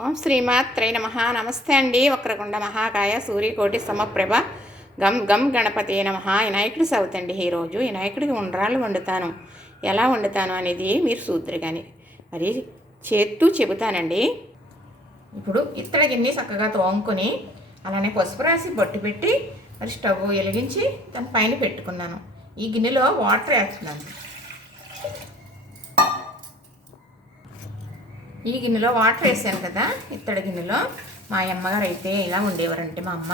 ఓం శ్రీమాత్రై నమ. నమస్తే అండి. వక్రకుండ మహాకాయ సూర్యకోటి సమప్రభ. గమ్ గమ్ గణపతి నమ. వినాయకుడి సవుతండి ఈరోజు వినాయకుడికి ఉండ్రాళ్ళు వండుతాను. ఎలా వండుతాను అనేది మీరు చూద్దరు కానీ మరి చేత్తూ చెబుతానండి. ఇప్పుడు ఇత్తడి గిన్నె చక్కగా తోముకొని అలానే పసుపు రాసి బొట్టు పెట్టి మరి స్టవ్ వెలిగించి దాని పైన పెట్టుకున్నాను. ఈ గిన్నెలో వాటర్ వేస్తున్నాను. ఈ గిన్నెలో వాటర్ వేసాను కదా ఇత్తడి గిన్నెలో. మా అమ్మగారు అయితే ఇలా ఉండేవారంటే మా అమ్మ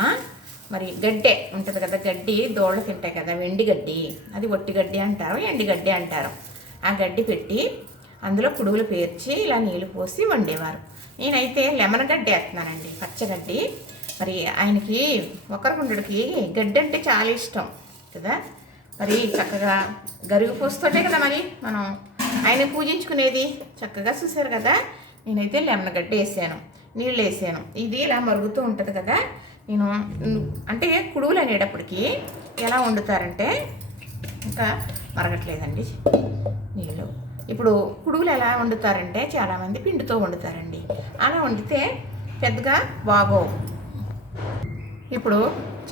మరి గడ్డే ఉంటుంది కదా గడ్డి దోళ్ళు తింటాయి కదా వెండి గడ్డి అది ఒట్టి గడ్డి అంటారు ఎండి గడ్డి అంటారు. ఆ గడ్డి పెట్టి అందులో కుడుగులు పేర్చి ఇలా నీళ్ళు పోసి వండేవారు. నేనైతే లెమన్ గడ్డి వేస్తున్నానండి పచ్చగడ్డి మరి ఆయనకి ఒకరికుండుడికి గడ్డి అంటే చాలా ఇష్టం కదా. మరి చక్కగా గరుగు పోస్తుంటే కదా మరి మనం ఆయన పూజించుకునేది చక్కగా చూసారు కదా? నేనైతే లెమన్ గడ్డ వేసాను నీళ్ళు వేసాను. ఇది ఇలా మరుగుతూ ఉంటుంది కదా? నేను అంటే కుడువులు అనేటప్పటికి ఎలా వండుతారంటే ఇంకా మరగట్లేదండి నీళ్ళు. ఇప్పుడు కుడుగులు ఎలా వండుతారంటే చాలామంది పిండితో వండుతారండి. అలా వండితే పెద్దగా బాగోవు. ఇప్పుడు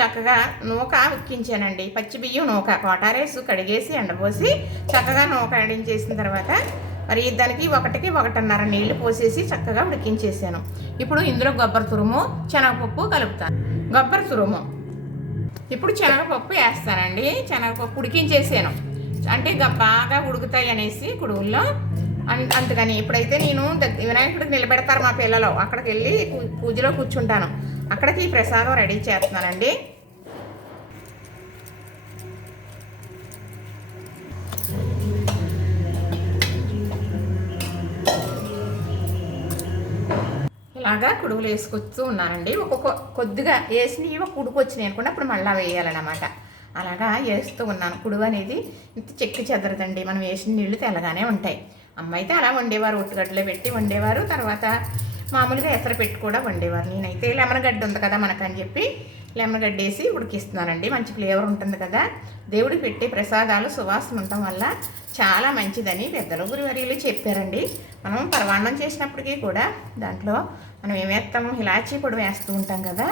చక్కగా నూక ఉక్కించానండి పచ్చి బియ్యం నూక కోటారేసు కడిగేసి ఎండపోసి చక్కగా నూక ఆడించేసిన తర్వాత మరి దానికి ఒకటికి ఒకటిన్నర నీళ్ళు పోసేసి చక్కగా ఉడికించేసాను. ఇప్పుడు ఇందులో కొబ్బరి తురుము శనగపప్పు కలుపుతాను. కొబ్బరి తురుము. ఇప్పుడు శనగపప్పు వేస్తానండి. శనగపప్పు ఉడికించేసాను. అంటే బాగా ఉడుకుతాయి అనేసి కుడుగుల్లో అందుకని ఇప్పుడైతే నేను వినాయకుడికి నిలబెడతారు మా పిల్లలు. అక్కడికి వెళ్ళి పూజలో కూర్చుంటాను. అక్కడికి ఈ ప్రసాదం రెడీ చేస్తున్నానండి. ఇలాగా కుడుగులు వేసుకొస్తూ ఉన్నానండి. ఒక్కొక్క కొద్దిగా వేసినవి ఒక కుడుకు వచ్చినాయి అనుకుంటే అప్పుడు మళ్ళీ వేయాలన్నమాట. అలాగా వేస్తూ ఉన్నాను. కుడుగు అనేది ఇంత చెక్కి చెదరదండి. మనం వేసిన నీళ్ళు తెల్లగానే ఉంటాయి. అమ్మ అయితే అలా వండేవారు ఒట్టుగడ్డలో పెట్టి వండేవారు. తర్వాత మామూలుగా ఎసర పెట్టి కూడా వండేవారు. నేనైతే లెమన్ గడ్డ ఉంది కదా మనకని చెప్పి లెమన్ గడ్డ వేసి ఉడికిస్తున్నానండి. మంచి ఫ్లేవర్ ఉంటుంది కదా. దేవుడికి పెట్టే ప్రసాదాలు సువాసన ఉండటం వల్ల చాలా మంచిదని పెద్దలు గురువర్యులు చెప్పారండి. మనం పర్వాణం చేసినప్పటికీ కూడా దాంట్లో మనం ఏం వేస్తాము? ఇలాచీ పొడి వేస్తూ ఉంటాం కదా.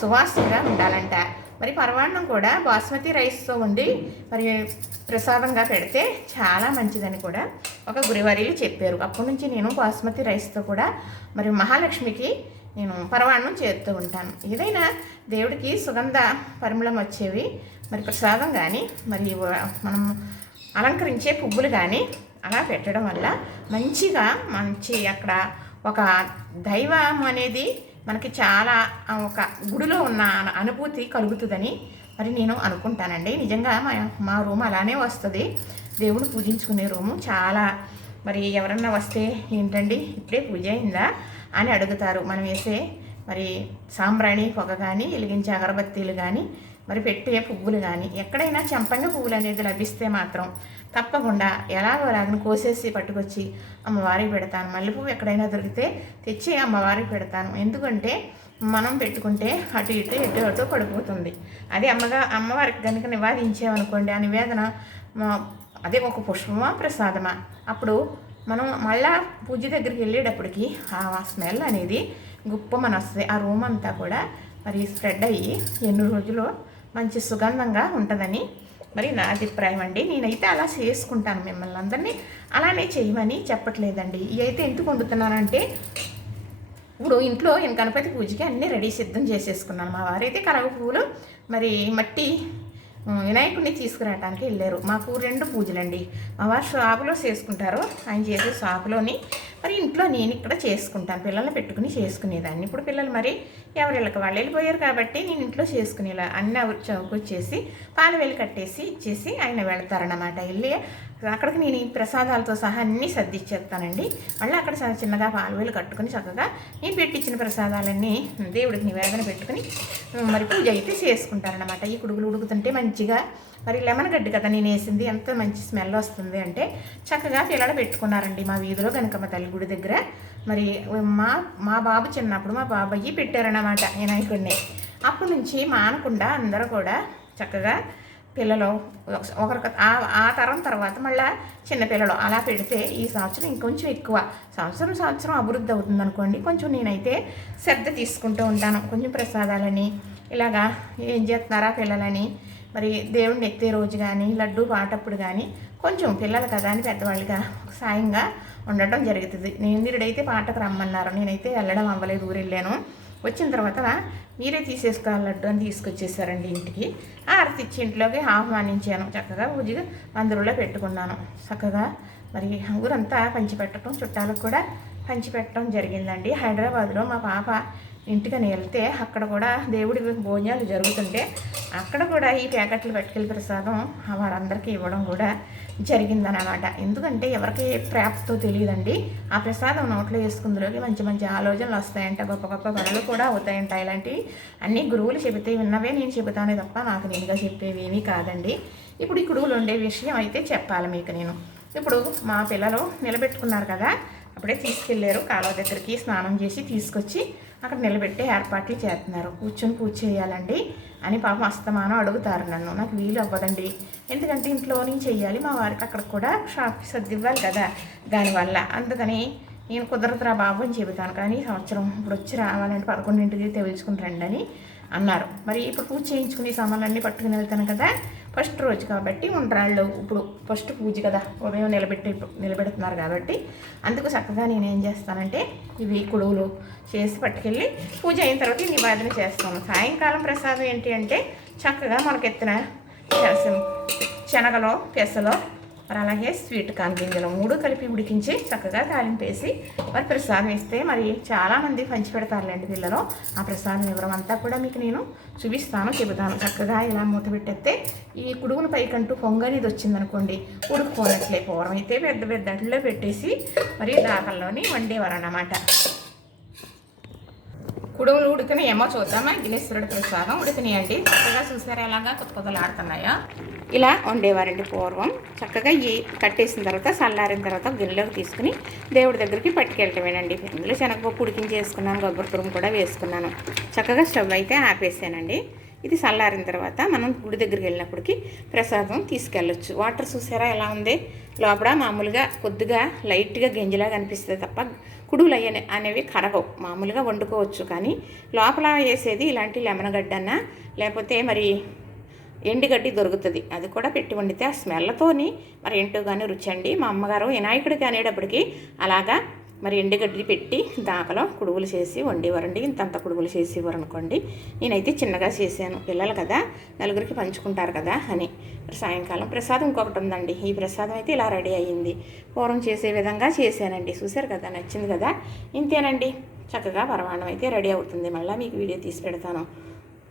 సువాసనగా ఉండాలంట. మరి పర్వాణం కూడా బాస్మతి రైస్తో వండి మరి ప్రసాదంగా పెడితే చాలా మంచిదని కూడా ఒక గురువారీలు చెప్పారు. అప్పటి నుంచి నేను బాస్మతి రైస్తో కూడా మరి మహాలక్ష్మికి నేను పరవాన్నం చేస్తూ ఉంటాను. ఏదైనా దేవుడికి సుగంధ పరిమళం వచ్చేవి మరి ప్రసాదం కానీ మరి మనం అలంకరించే పువ్వులు కానీ అలా పెట్టడం వల్ల మంచిగా మంచి అక్కడ ఒక దైవం అనేది మనకి చాలా ఒక గుడిలో ఉన్న అనుభూతి కలుగుతుందని మరి నేను అనుకుంటానండి. నిజంగా మా మా రూమ్ అలానే వస్తుంది. దేవుడు పూజించుకునే రూము. చాలా మరి ఎవరన్నా వస్తే ఏంటండి ఇప్పుడే పూజ అయిందా అని అడుగుతారు. మనం వేసే మరి సాంబ్రాణి పొగ కానీ వెలిగించే అగరబత్తీలు కానీ మరి పెట్టే పువ్వులు కానీ ఎక్కడైనా చెంపంగా పువ్వులు అనేది లభిస్తే మాత్రం తప్పకుండా ఎలాగో అలాగని కోసేసి పట్టుకొచ్చి అమ్మవారికి పెడతాను. మల్లెపువ్వు ఎక్కడైనా దొరికితే తెచ్చి అమ్మవారికి పెడతాను. ఎందుకంటే మనం పెట్టుకుంటే అటు ఇటు ఇటు అటు పడిపోతుంది. అదే అమ్మగా అమ్మవారికి కనుక నివారించామనుకోండి ఆ నివేదన మా- అదే ఒక పుష్పమా ప్రసాదమా? అప్పుడు మనం మళ్ళా పూజ దగ్గరికి వెళ్ళేటప్పటికి ఆ స్మెల్ అనేది గుప్పమని వస్తుంది ఆ రూమ్ అంతా కూడా మరి స్ప్రెడ్ అయ్యి ఎన్ని రోజులు మంచి సుగంధంగా ఉంటుందని మరి నా అభిప్రాయం అండి. నేనైతే అలా చేసుకుంటాను మిమ్మల్ని అందరినీ. అలానే చేయమని చెప్పట్లేదండి. ఇవైతే ఎందుకు వండుతున్నానంటే ఇప్పుడు ఇంట్లో నేను గణపతి పూజకి అన్నీ రెడీ సిద్ధం చేసేసుకున్నాను. మా వారైతే కనగ పువ్వులు మరి మట్టి వినాయకుడిని తీసుకురావడానికి వెళ్ళారు. మాకు రెండు పూజలండి. మా వారు షాపులో చేసుకుంటారు. ఆయన చేసే షాపులోని మరి ఇంట్లో నేను ఇక్కడ చేసుకుంటాను. పిల్లల్ని పెట్టుకుని చేసుకునేదాన్ని. ఇప్పుడు పిల్లలు మరి ఎవరిళ్ళకి వాళ్ళు వెళ్ళిపోయారు కాబట్టి నేను ఇంట్లో చేసుకునేలా అన్న వచ్చేసి పాల వెళ్ళి కట్టేసి ఇచ్చేసి ఆయన వెళ్తారన్నమాట. వెళ్ళి అక్కడికి నేను ఈ ప్రసాదాలతో సహా అన్నీ సర్దిచ్చేస్తానండి. మళ్ళీ అక్కడ చిన్నగా పాలువేలు కట్టుకుని చక్కగా నేను పెట్టించిన ప్రసాదాలన్నీ దేవుడికి నివేదన పెట్టుకుని మరి పూజ అయితే చేసుకుంటారనమాట ఈ కుడుగులు ఉడుకుతుంటే మంచిగా మరి లెమన్ గడ్డి కదా నేను వేసింది ఎంత మంచి స్మెల్ వస్తుంది అంటే చక్కగా పిల్లలు పెట్టుకున్నారండి మా వీధిలో కనకమ్మ తల్లి గుడి దగ్గర. మరి మా మా బాబు చిన్నప్పుడు మా బాబాయి పెట్టారన్నమాట వినాయకుడిని. అప్పటి నుంచి మానకుండా అందరూ కూడా చక్కగా పిల్లలు ఒక- ఒకరికి ఆ- ఆ తరం తర్వాత మళ్ళీ చిన్నపిల్లలు అలా పెడితే ఈ సంవత్సరం ఇంకొంచెం ఎక్కువ. సంవత్సరం సంవత్సరం అభివృద్ధి అవుతుంది అనుకోండి. కొంచెం నేనైతే శ్రద్ధ తీసుకుంటూ ఉంటాను. కొంచెం ప్రసాదాలని ఇలాగా ఏం చేస్తున్నారా పిల్లలని మరి దేవుడిని ఎత్తే రోజు కానీ లడ్డు పాటప్పుడు కానీ కొంచెం పిల్లలు కదా అని పెద్దవాళ్ళుగా సాయంగా ఉండటం జరుగుతుంది. నేను నిరుడైతే పాటకు రమ్మన్నారు. నేనైతే వెళ్ళడం అవ్వలేదు ఊరు వెళ్ళాను వచ్చిన తర్వాత మీరే తీసేసుకోవాలి లడ్డు అని తీసుకొచ్చేసారండి ఇంటికి. అరతి ఇచ్చి ఇంట్లోకి ఆహ్వానించాను. చక్కగా పూజ మందిరంలో పెట్టుకున్నాను. చక్కగా మరి ఊరంతా పంచిపెట్టడం చుట్టాలకు కూడా పంచిపెట్టడం జరిగిందండి. హైదరాబాద్లో మా పాప ఇంటికని వెళ్తే అక్కడ కూడా దేవుడి భోజనాలు జరుగుతుంటే అక్కడ కూడా ఈ ప్యాకెట్లు పట్టుకెళ్ళి ప్రసాదం వాళ్ళందరికీ ఇవ్వడం కూడా జరిగిందనమాట ఎందుకంటే ఎవరికి ప్రాప్తితో తెలియదండి. ఆ ప్రసాదం నోట్లో వేసుకుందులోకి మంచి మంచి ఆలోచనలు వస్తాయంట గొప్ప గొప్ప కళలు కూడా అవుతాయంట. ఇలాంటివి అన్ని గురువులు చెబితే విన్నవే నేను చెబుతానే తప్ప నాకు నేనుగా చెప్పేవి ఏమీ కాదండి. ఇప్పుడు ఈ గురువులు ఉండే విషయం అయితే చెప్పాలి మీకు నేను. ఇప్పుడు మా పిల్లలు నిలబెట్టుకున్నారు కదా అప్పుడే తీసుకెళ్ళారు కాలువ దగ్గరికి స్నానం చేసి తీసుకొచ్చి అక్కడ నిలబెట్టి ఏర్పాట్లు చేస్తున్నారు. కూర్చొని పూజ చేయాలండి అని పాపం అస్తమానం అడుగుతారు నన్ను. నాకు వీలు అవ్వదండి. ఎందుకంటే ఇంట్లో నుంచి మా వారికి అక్కడ కూడా షాప్కి సర్ది ఇవ్వాలి కదా దానివల్ల. అందుకని నేను కుదరదురా బాబు అని చెబుతాను. కానీ సంవత్సరం ఇప్పుడు వచ్చి రావాలంటే పదకొండింటికి తెలుసుకుని రండి అని అన్నారు. మరి ఇప్పుడు పూజ చేయించుకుని సామాన్లన్నీ పట్టుకుని వెళ్తాను కదా. ఫస్ట్ రోజు కాబట్టి ఉండరాళ్ళు ఇప్పుడు ఫస్ట్ పూజ కదా. ఉదయం నిలబెట్టి నిలబెడుతున్నారు కాబట్టి అందుకు చక్కగా నేను ఏం చేస్తానంటే ఇవి కొడువులు చేసి పట్టుకెళ్ళి పూజ అయిన తర్వాత నివాదన నివేదన చేస్తాను. సాయంకాలం ప్రసాదం ఏంటి అంటే చక్కగా మనకెత్తిన శనగలో పెసలో మరి అలాగే స్వీట్ కాన్ గింజలు మూడు కలిపి ఉడికించి చక్కగా తాలింపేసి మరి ప్రసాదం ఇస్తే మరి చాలామంది పంచి పెడతారులేండి పిల్లలు. ఆ ప్రసాదం ఇవ్వడం అంతా కూడా మీకు నేను చూపిస్తాను చెబుతాను. చక్కగా ఇలా మూత పెట్టేస్తే ఈ కుడుగుల పైకంటూ పొంగనేది వచ్చిందనుకోండి ఉడుకుపోనట్లే. పూర్వం అయితే పెద్ద పెద్ద అట్లే పెట్టేసి మరి దాకల్లోని వండేవారు అన్నమాట కుడుములు ఉడికిన ఏమో చూద్దామా? గిన్నెసరుడు ప్రసాదం ఉడికినాయండి. చక్కగా చూసారా? ఎలాగా కొత్త కొత్తలాడుతున్నాయో ఇలా వండేవారండి పూర్వం. చక్కగా ఈ కట్టేసిన తర్వాత చల్లారిన తర్వాత గిన్నెలోకి తీసుకుని దేవుడి దగ్గరికి పట్టుకెళ్ళటమేనండి. ఇందులో శనగపప్పు ఉడికించేసుకున్నాను కొబ్బరి తురుము కూడా వేసుకున్నాను. చక్కగా స్టవ్ అయితే ఆపేసానండి. ఇది చల్లారిన తర్వాత మనం గుడి దగ్గరికి వెళ్ళినప్పటికి ప్రసాదం తీసుకెళ్ళొచ్చు. వాటర్ చూసారా ఎలా ఉంది? లోపల మామూలుగా కొద్దిగా లైట్గా గింజలా కనిపిస్తుంది తప్ప కుడులు అయ్యే అనేవి కరగవు. మామూలుగా వండుకోవచ్చు కానీ లోపల వేసేది ఇలాంటి లెమన్ గడ్డన్న లేకపోతే మరి ఎండుగడ్డి దొరుకుతుంది. అది కూడా పెట్టి వండితే ఆ స్మెల్తోని మరి ఏంటో కానీ రుచి అండి. మా అమ్మగారు వినాయకుడికి అనేటప్పటికి అలాగా మరి ఎండుగడ్డి పెట్టి దాకలో కుడుగులు చేసి వండేవారండి ఇంతంత కుడుగులు చేసేవారు అనుకోండి. నేనైతే చిన్నగా చేశాను. పిల్లలు కదా నలుగురికి పంచుకుంటారు కదా అని. సాయంకాలం ప్రసాదం ఇంకొకటి ఉందండి. ఈ ప్రసాదం అయితే ఇలా రెడీ అయ్యింది. పూర్వం చేసే విధంగా చేశానండి. చూశారు కదా నచ్చింది కదా. ఇంతేనండి. చక్కగా పరమాణం అయితే రెడీ అవుతుంది. మళ్ళీ మీకు వీడియో తీసి పెడతాను.